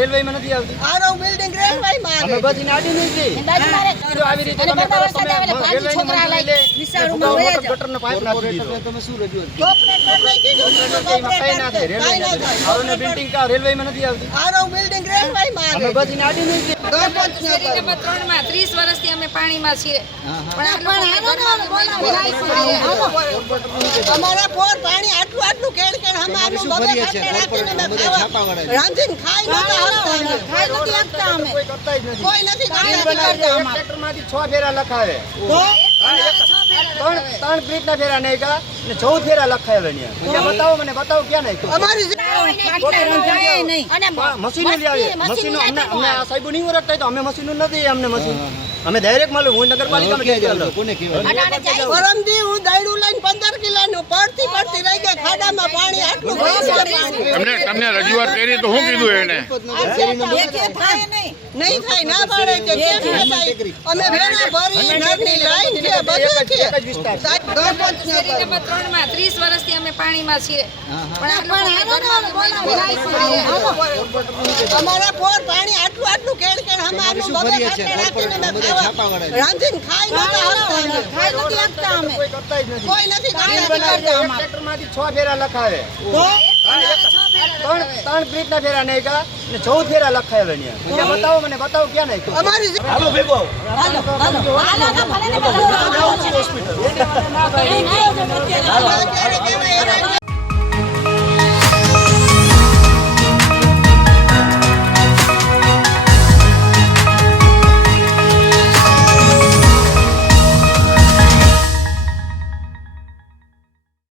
railway માં નથી આવતી બિલ્ડિંગ રેલવે માં બધી નાડી નથી આવી રીતે તમે ગટર નો પાઇપ નાખી દીધો તમે શું રજૂઆત બિલ્ડિંગ રેલવે માં નથી આવતી બિલ્ડિંગ રેલવે માં બધી નાડી નથી નંબર 3 માં 30 વર્ષથી અમે પાણીમાં છીએ અમારા પોર પાણી આટલું આટલું કેણ કેણ અમારું બગડે રાંધીને ખાઈ નથી આપતા અમે કોઈ નથી કરતા ટ્રેક્ટરમાંથી 6 ફેરા લખાવે ત્રણ બ્રિજ ના ફેરા નહીં કા 14 ફેરા લખાવે ને બતાવો મને બતાવો ક્યાં નહીં અમારી મશીનો લઈ આવીએ મશીનો અમને સાહેબ નહીં ઓળખતા તો અમે મશીનો નથી અમને મશીન અમે ડાયરેક્ટ માલું હું નગરપાલિકામાં કોને કહેવાય પરમદી હું દાયડું લઈને 15 કિલોનું પડતી રહી ગયા ખાડામાં પાણી આટલું તમને રજૂઆત કરી તો શું કીધું એને નહીં થાય ના પાડે છે અમે ભેણા ભરી નરની લાઈન છે બધું છે નંબર 3 માં 30 વર્ષથી અમે પાણીમાં છીએ અમારા પોર પાણી આટલું આટલું કેણ કેણ અમારું બગડે રાંધીને ખાઈ નથી આપતા અમે કોઈ નથી કરતા ટ્રેક્ટરમાંથી 6 ફેરા લખાવે ત્રણ બ્રિજ ના ફેરા નહીં કા 14 ફેરા લખાવે ને બતાવો મને બતાવો ક્યાં નહીં અમારી હાલો ભેગો હાલો